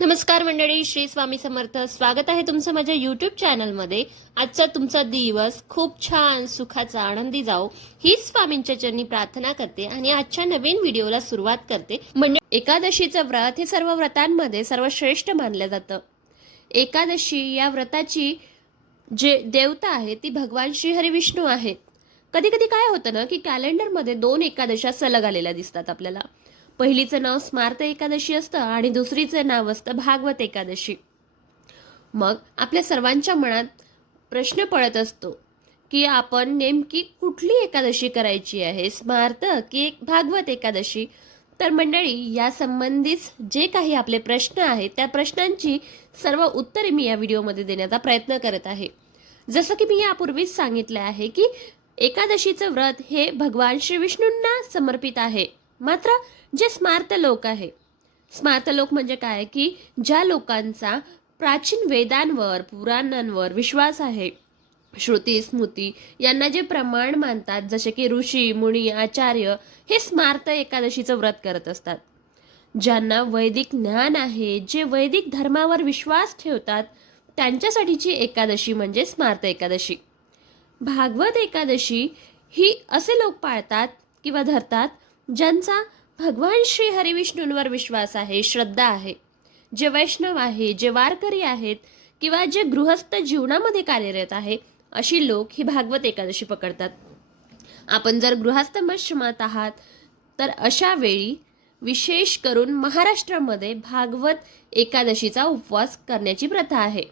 नमस्कार मंडळी श्री स्वामी समर्थ. स्वागत आहे तुमचं माझ्या युट्यूब चॅनलमध्ये आजचा तुमचा दिवस खूप छान सुखाचा आनंदी जाओ ही स्वामींच्या चरणी प्रार्थना करते आणि आजच्या नवीन व्हिडिओला सुरुवात करते. म्हणजे एकादशीचं व्रत हे सर्व व्रतांमध्ये सर्वश्रेष्ठ मानलं जातं. एकादशी या व्रताची जे देवता आहे ती भगवान श्री हरी विष्णू आहेत कधी कधी काय होतं ना की कॅलेंडरमध्ये दोन एकादशा सलग आलेल्या दिसतात आपल्याला. पहिलीचं नाव स्मार्त एकादशी असतं आणि दुसरीचं नाव असतं भागवत एकादशी. मग आपल्या सर्वांच्या मनात प्रश्न पडत असतो की आपण नेमकी कुठली एकादशी करायची आहे? स्मार्त की एक भागवत एकादशी? तर मंडळी या संबंधीच जे काही आपले प्रश्न आहेत त्या प्रश्नांची सर्व उत्तरे मी या व्हिडिओमध्ये देण्याचा प्रयत्न करत आहे. जसं की मी यापूर्वीच सांगितलं आहे की एकादशीचं व्रत हे भगवान श्री विष्णूंना समर्पित आहे. मात्र जे स्मार्त लोक आहे स्मार्त लोक म्हणजे काय? की ज्या लोकांचा प्राचीन वेदांवर पुराणांवर विश्वास आहे श्रुती स्मृती यांना जे प्रमाण मानतात जसे की ऋषी मुनी आचार्य हे स्मार्त एकादशीचं व्रत करत असतात. ज्यांना वैदिक ज्ञान आहे जे वैदिक धर्मावर विश्वास ठेवतात त्यांच्यासाठीची एकादशी म्हणजे स्मार्त एकादशी. भागवत एकादशी ही असे लोक पाळतात किंवा धरतात ज्यांचा भगवान श्री हरिविष्णूंवर विश्वास आहे श्रद्धा आहे जे वैष्णव आहे जे वारकरी आहेत किंवा जे गृहस्थ जीवनामध्ये कार्यरत आहे अशी लोक ही भागवत एकादशी पकडतात. आपण जर गृहस्थाश्रमात आहात तर अशा वेळी विशेष करून महाराष्ट्रामध्ये भागवत एकादशीचा उपवास करण्याची प्रथा आहे.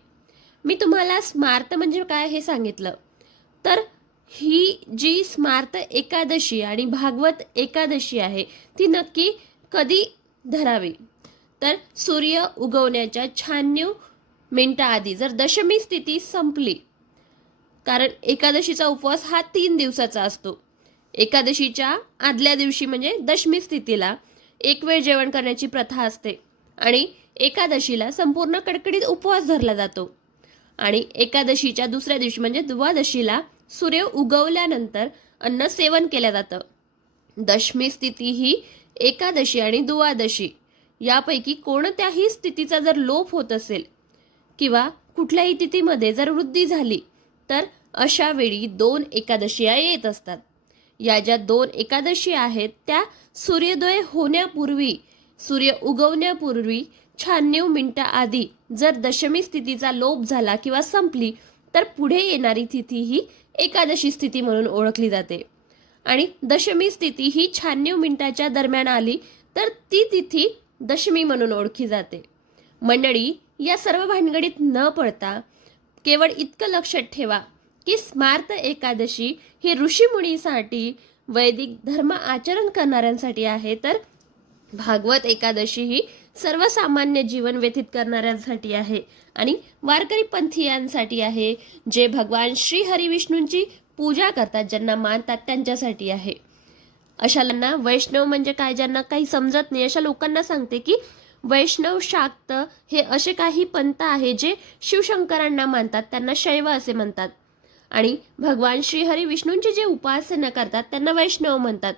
मी तुम्हाला स्मार्त म्हणजे काय हे सांगितलं? तर ही जी स्मार्त एकादशी आणि भागवत एकादशी आहे ती नक्की कधी धरावी? तर सूर्य उगवण्याच्या शहाण्णव मिनिटाआधी जर दशमी स्थिती संपली कारण एकादशीचा उपवास हा तीन दिवसाचा असतो. एकादशीच्या आदल्या दिवशी म्हणजे दशमी स्थितीला एक वेळ जेवण करण्याची प्रथा असते आणि एकादशीला संपूर्ण कडकडीत उपवास धरला जातो. आणि एकादशीच्या दुसऱ्या दिवशी म्हणजे द्वादशीला सूर्य उगवल्यानंतर अन्न सेवन केलं जातं. दशमी स्थिती ही एकादशी आणि द्वादशी. यापैकी कोणत्याही स्थितीचा जर लोप होत असेल किंवा कुठल्याही तिथीमध्ये जर वृद्धी झाली तर अशा वेळी दोन एकादशिया येत असतात. या ज्या दोन एकादशी आहेत त्या सूर्योदय होण्यापूर्वी सूर्य उगवण्यापूर्वी शहाण्णव मिनटं आधी जर दशमी स्थितीचा लोप झाला किंवा संपली तर पुढे येणारी तिथी ही एकादशी स्थिती म्हणून ओळखली जाते. आणि दशमी स्थिती ही शहाण्णव मिनिटाच्या दरम्यान आली तर ती तिथी दशमी म्हणून ओळखली जाते. मंडळी या सर्व भानगडीत न पडता केवळ इतकं लक्षात ठेवा की स्मार्त एकादशी ही ऋषीमुनीसाठी वैदिक धर्म आचरण करणाऱ्यांसाठी आहे. तर भागवत एकादशी ही सर्वसामान्य जीवन व्यतीत करणाऱ्यांसाठी आहे. आणि वारकरी पंथीयांसाठी आहे जे भगवान श्री हरिविष्णूंची पूजा करतात ज्यांना मानतात त्यांच्यासाठी आहे. अशालांना वैष्णव म्हणजे काय? ज्यांना काही समजत नाही. अशा लोकांना सांगते की वैष्णव शाक्त हे असे काही पंथ आहे जे शिवशंकरांना मानतात त्यांना शैव असे म्हणतात. आणि भगवान श्री हरी विष्णूंची जे उपासना करतात त्यांना वैष्णव म्हणतात.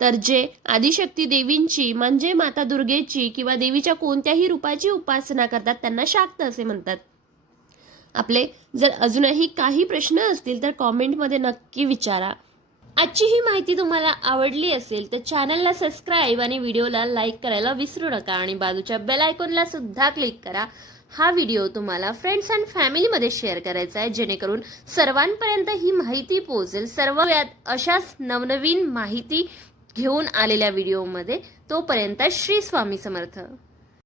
तर जे आदिशक्ती देवींची म्हणजे माता दुर्गेची किंवा देवीच्या कोणत्याही रूपाची उपासना करतात त्यांना शाक्त असे म्हणतात. आपले जर अजूनही काही प्रश्न असतील तर कॉमेंटमध्ये नक्की विचारा. आजची ही माहिती तुम्हाला आवडली असेल तर चॅनलला सबस्क्राईब आणि व्हिडिओला लाईक करायला विसरू नका आणि बाजूच्या बेल आयकॉनला सुद्धा क्लिक करा. हा व्हिडिओ तुम्हाला फ्रेंड्स अँड फॅमिलीमध्ये शेअर करायचा आहे जेणेकरून सर्वांपर्यंत ही माहिती पोहोचेल. सर्व अशाच नवनवीन माहिती घेऊन आलेल्या व्हिडिओमध्ये तोपर्यंत श्री स्वामी समर्थ.